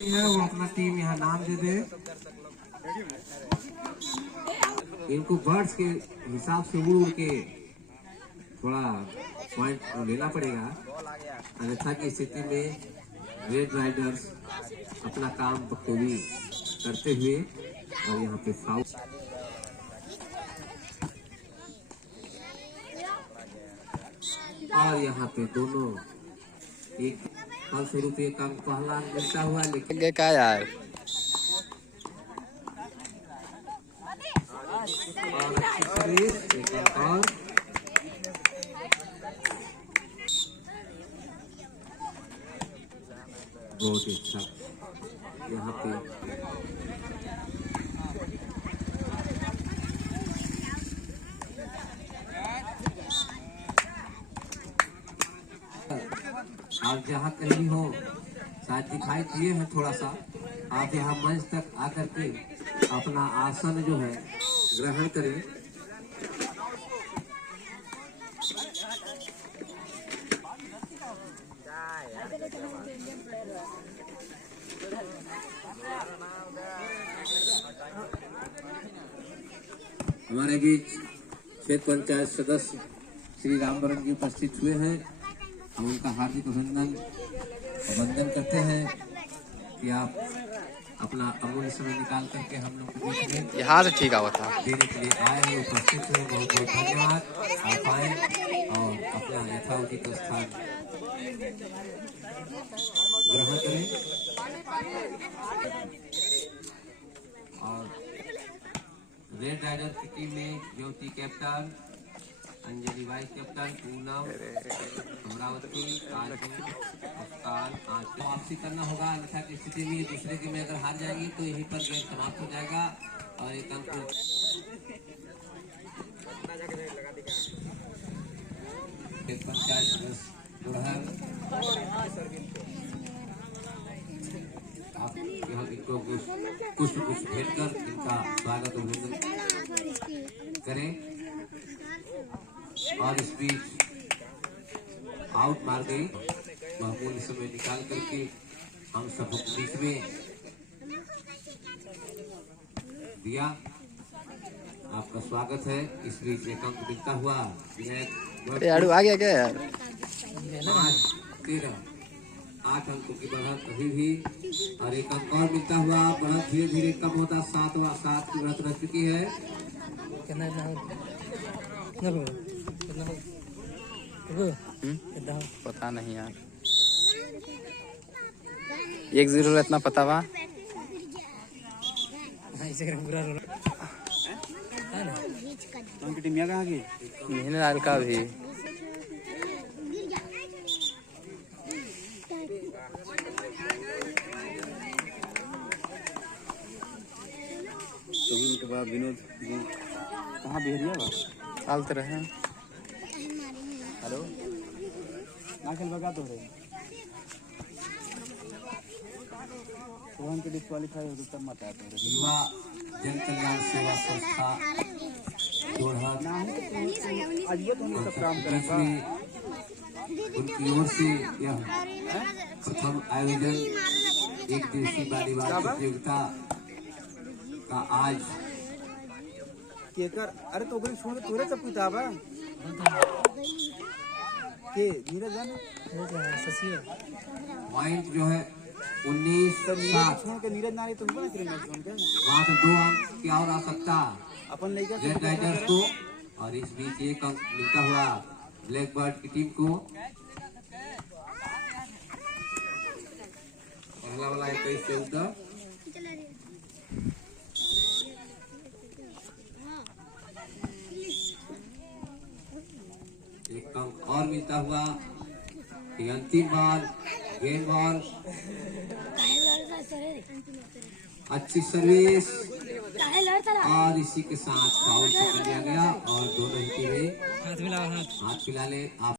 वो अपना टीम यहाँ नाम दे दे। इनको बर्ड्स के हिसाब से उड़ के थोड़ा पॉइंट लेना पड़ेगा, अन्यथा की स्थिति में रेड राइडर्स अपना काम बखूबी करते हुए और यहाँ पे फाउल और यहाँ पे दोनों एक फलस्वरूप एक अंक पहला मिलता हुआ, लेकिन क्या यार और अच्छी सर्विस एक और बहुत ही अच्छा यहाँ पे आप जहाँ कहीं हो शायद दिखाई दिए हैं थोड़ा सा, आप यहाँ मंच तक आकर के अपना आसन जो है ग्रहण करें। हमारे बीच क्षेत्र पंचायत सदस्य श्री रामवरण जी उपस्थित हुए हैं। हम उनका हार्दिक अभिनंदन करते हैं कि आप अपना अमूल्य समय निकाल करके हम लोग को बीच में यहाँ से ठीक आवा था देने के लिए आए हैं, उपस्थित हुए। बहुत बहुत धन्यवाद। आप आए और अपना यथाउचित स्थान ग्रहण करें। और रेड राइडर की टीम में Jyoti captain, Anjali vice captain, Poonam, Amravati, वापसी करना होगा, अन्यथा की स्थिति में दूसरे गेम में अगर हार जाएंगे तो यहीं पर गेम समाप्त हो जाएगा और एक अंक पंचायत आप यहाँ इनको कुछ भेंट कर इनका स्वागत अभिनंदन करें। और इस बीच आउट मार गई, महमूली समय निकाल करके हम सब बीच में दिया। आपका स्वागत है। इस बीच एक अंक मिलता हुआ आ गया क्या यार 13 8 अंकों की बढ़त अभी भी, और एक अंक और मिलता हुआ बढ़त धीरे धीरे कम होता 7 की बढ़त रह चुकी है। पता नहीं यार 1-0 इतना पता हुआ मिनरल का भी तो उनके बाद विनोद जी कहाँ बिहरिया बा चलते रहे। हेलो ना खेल बगा तो रहे रोहन के डिस्क्वालीफाई हो तब मत आते हैं। युवा जन कल्याण सेवा संस्था जोरहाट आज ये तो हम सब काम करेंगे। उनकी ओर से यह प्रथम आयोजन एक दिवसीय बालीबाल प्रतियोगिता का आज केकर अरे तो गरी छोड़ तोरे सब किताब है के नीरज जान पॉइंट जो है 19-7 छोड़ के नीरज नारी तुमको ना करेंगे छोड़ के मात्र 2 अंक की और आवश्यकता अपन लेकर रेड राइडर्स को, और इस बीच एक अंक मिलता हुआ ब्लैक बर्ड की टीम को। पहला वाला 21-14 एक अंक और मिलता हुआ। ये अंतिम बॉल गेंद बॉल, अच्छी सर्विस और इसी के साथ फाउल कर दिया गया और दोनों ही टीमें हाथ मिला ले। आप